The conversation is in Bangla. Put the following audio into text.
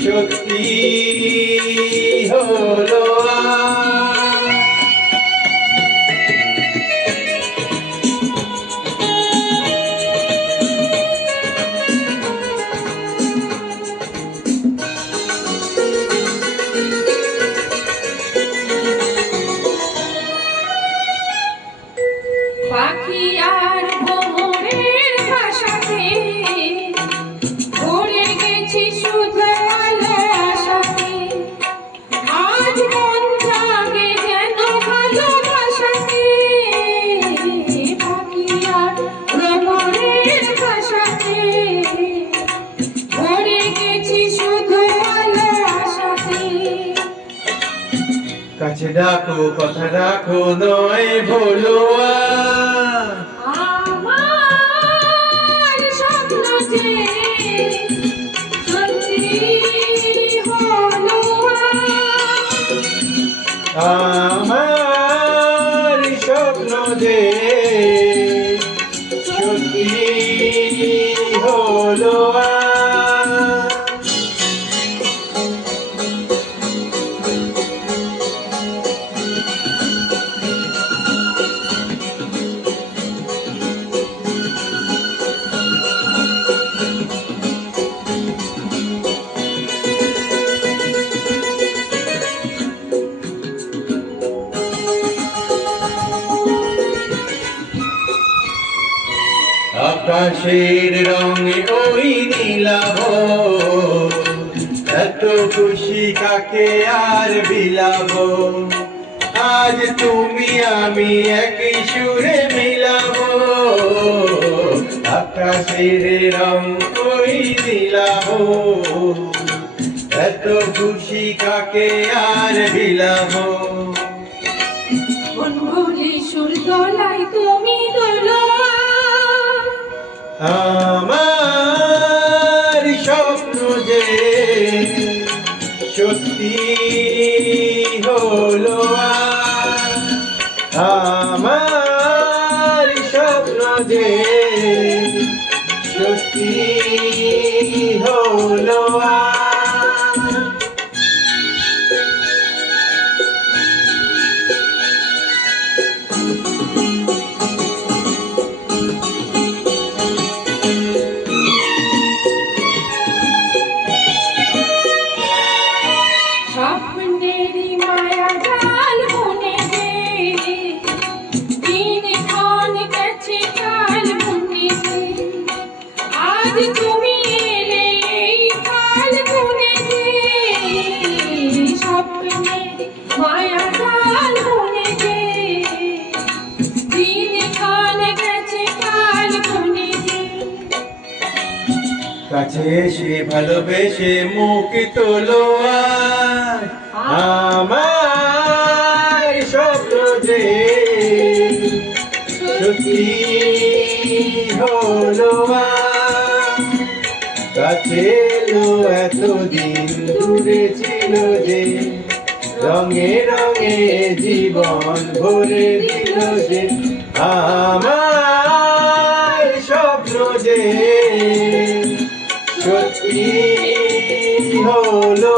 সত্যি হলো পাখি আর ভ্রমরের ভাষাতে ভরে গেছি শুধু আশাতে। আজ মন জাগে যেন ভালোবাসাতে। পাখি আর ভ্রমরের ভাষাতে ভরে গেছি শুধু আশাতে। কাছে ডাকো কথা রাখো নয় ভুলো আমার স্বপ্ন যে সত্যি হলো আমার স্বপ্ন যে সত্যি হলো আকাশের রঙে ওই নীলাভ এত খুশি কাকে আর বিলাব। আজ তুমি আমি একই সুরে মিলাব। আকাশের রং ওই নীলাভ এত খুশি কাকে আর বিলাব। বনভুলি সুর দোলাই তুমি দোলো আমার স্বপ্ন যে সত্যি হলো আমার স্বপ্ন যে সত্যি হলো স্বপ্নেরই মায়া জাল বুনে দে দিন ক্ষণ গেছে কাল বুনে দে আজ তুমি এলে এই কাল বুনে দে স্বপ্নেরই মায়া জাল বুনে দে দিন ক্ষণ গেছে কাল বুনে দে। কাছে এসে ভালোবেসে মুখ তোলো আমার স্বপ্ন যে সত্যি হলো কাছে এলো এতদিন দূরে ছিল যে রঙে রঙে জীবন ভরে দিল যে আমার স্বপ্ন যে সত্যি হলো